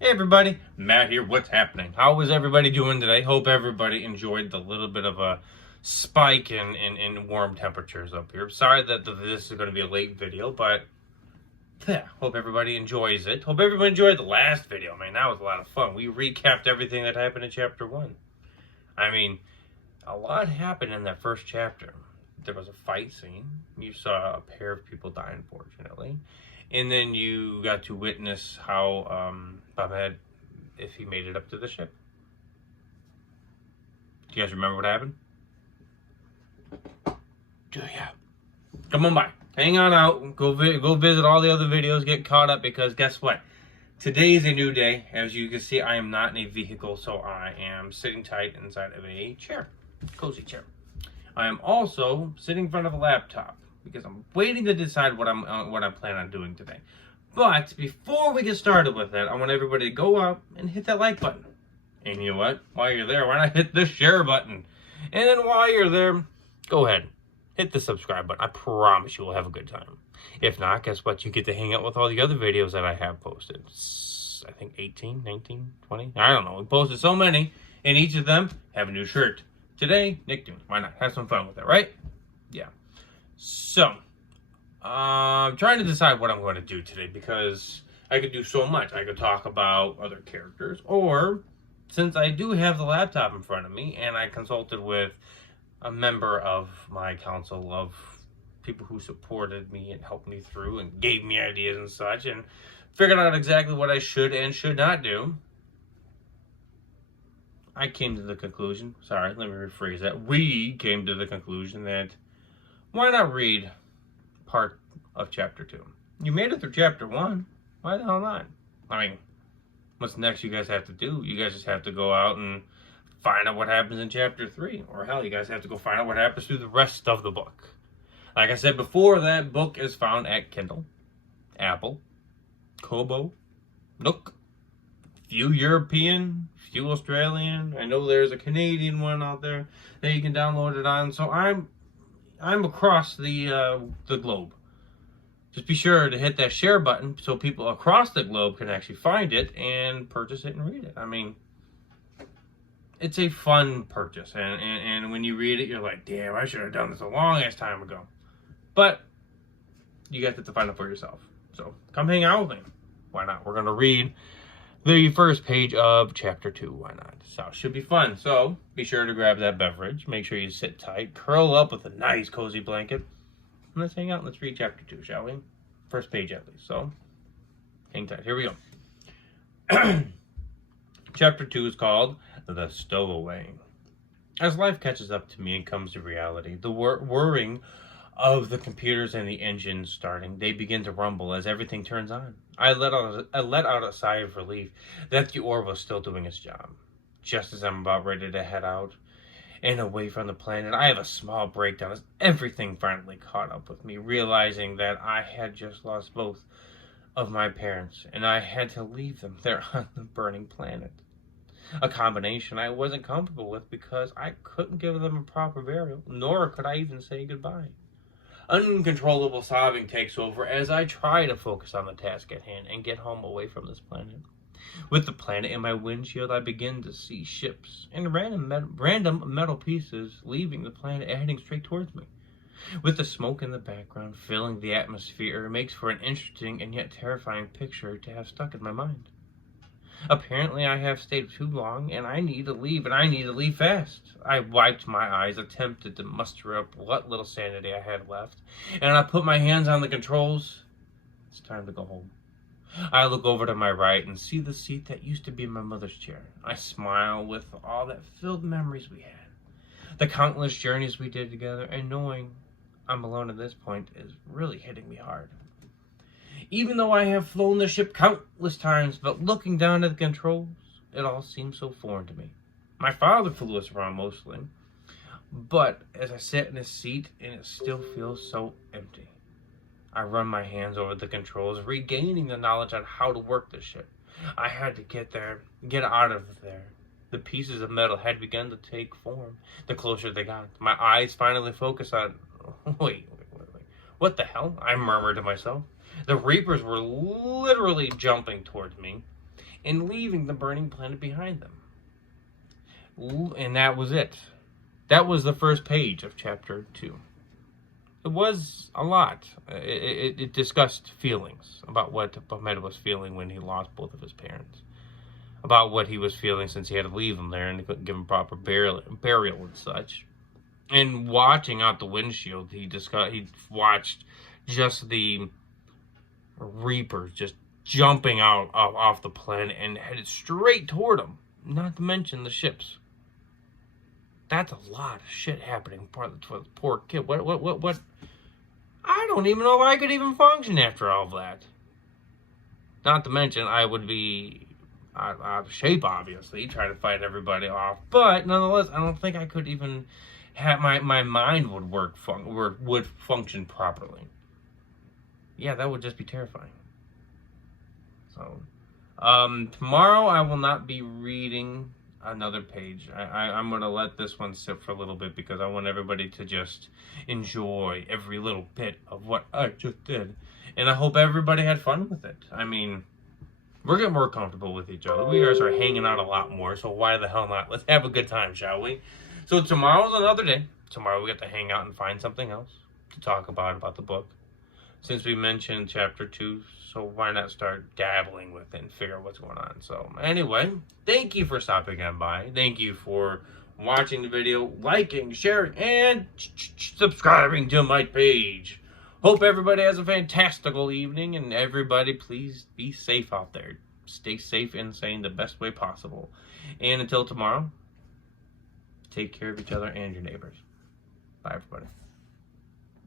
Hey everybody, Matt here. What's happening? How is everybody doing today? Hope everybody enjoyed the little bit of a spike in warm temperatures up here. Sorry that this is going to be a late video, but yeah, hope everybody enjoys it. Hope everybody enjoyed the last video. Man, that was a lot of fun. We recapped everything that happened in chapter 1. I mean, a lot happened in that first chapter. There was a fight scene. You saw a pair of people die, unfortunately. And then you got to witness how Bobhead, if he made it up to the ship. Do you guys remember what happened? Do ya? Come on by. Hang on out. Go visit all the other videos. Get caught up because guess what? Today is a new day. As you can see, I am not in a vehicle, so I am sitting tight inside of a chair. Cozy chair. I am also sitting in front of a laptop because I'm waiting to decide what I plan on doing today. But before we get started with that, I want everybody to go up and hit that like button. And you know what? While you're there, why not hit the share button? And then while you're there, go ahead, hit the subscribe button. I promise you will have a good time. If not, guess what? You get to hang out with all the other videos that I have posted. I think 18, 19, 20. I don't know. We posted so many, and each of them have a new shirt. Today, Nicktoons. Why not? Have some fun with it, right? Yeah. So, I'm trying to decide what I'm going to do today because I could do so much. I could talk about other characters, or since I do have the laptop in front of me and I consulted with a member of my council of people who supported me and helped me through and gave me ideas and such and figured out exactly what I should and should not do, I came to the conclusion, sorry, let me rephrase that. We came to the conclusion that why not read part of chapter 2? You made it through chapter 1. Why the hell not? I mean, what's next you guys have to do? You guys just have to go out and find out what happens in chapter 3. Or hell, you guys have to go find out what happens through the rest of the book. Like I said before, that book is found at Kindle, Apple, Kobo, Nook, few European, few Australian. I know there's a Canadian one out there that you can download it on. So I'm across the globe. Just be sure to hit that share button so people across the globe can actually find it and purchase it and read it. I mean, it's a fun purchase, and when you read it, you're like, damn, I should have done this a long ass time ago. But you got to find it for yourself. So come hang out with me. Why not? We're gonna read the first page of chapter 2. Why not? So it should be fun. So be sure to grab that beverage. Make sure you sit tight. Curl up with a nice cozy blanket. And let's hang out. Let's read chapter 2, shall we? First page at least. So hang tight. Here we go. Chapter 2 is called The Stowaway. As life catches up to me and comes to reality, the whirring of the computers and the engines starting, they begin to rumble as everything turns on. I let out a sigh of relief that the orb was still doing its job. Just as I'm about ready to head out and away from the planet, I have a small breakdown as everything finally caught up with me, realizing that I had just lost both of my parents and I had to leave them there on the burning planet. A combination I wasn't comfortable with because I couldn't give them a proper burial, nor could I even say goodbye. Uncontrollable sobbing takes over as I try to focus on the task at hand and get home away from this planet. With the planet in my windshield, I begin to see ships and random metal pieces leaving the planet and heading straight towards me. With the smoke in the background filling the atmosphere, it makes for an interesting and yet terrifying picture to have stuck in my mind. Apparently, I have stayed too long, and I need to leave, and I need to leave fast. I wiped my eyes, attempted to muster up what little sanity I had left, and I put my hands on the controls. It's time to go home. I look over to my right and see the seat that used to be my mother's chair. I smile with all that filled memories we had. The countless journeys we did together, and knowing I'm alone at this point is really hitting me hard. Even though I have flown the ship countless times, but looking down at the controls, it all seems so foreign to me. My father flew us around mostly, but as I sit in his seat, and it still feels so empty. I run my hands over the controls, regaining the knowledge on how to work the ship. I had to get out of there. The pieces of metal had begun to take form the closer they got. My eyes finally focused on... Wait. What the hell? I murmured to myself. The Reapers were literally jumping towards me, and leaving the burning planet behind them. And that was it. That was the first page of chapter 2. It was a lot. It discussed feelings about what Ahmed was feeling when he lost both of his parents, about what he was feeling since he had to leave them there and they couldn't give him proper burial and such. And watching out the windshield, he watched just the Reapers just jumping out off the planet and headed straight toward him. Not to mention the ships. That's a lot of shit happening for the poor kid. What? I don't even know if I could even function after all of that. Not to mention, I would be out of shape, obviously, trying to fight everybody off. But nonetheless, I don't think I could even have my mind would function properly. Yeah, that would just be terrifying. So, tomorrow I will not be reading another page. I'm going to let this one sit for a little bit because I want everybody to just enjoy every little bit of what I just did. And I hope everybody had fun with it. I mean, we're getting more comfortable with each other. We guys are hanging out a lot more, so why the hell not? Let's have a good time, shall we? So tomorrow's another day. Tomorrow we get to hang out and find something else to talk about the book. Since we mentioned chapter 2, so why not start dabbling with it and figure out what's going on? So anyway, thank you for stopping on by. Thank you for watching the video, liking, sharing, and subscribing to my page. Hope everybody has a fantastical evening, and everybody please be safe out there. Stay safe and sane the best way possible. And until tomorrow, take care of each other and your neighbors. Bye, everybody.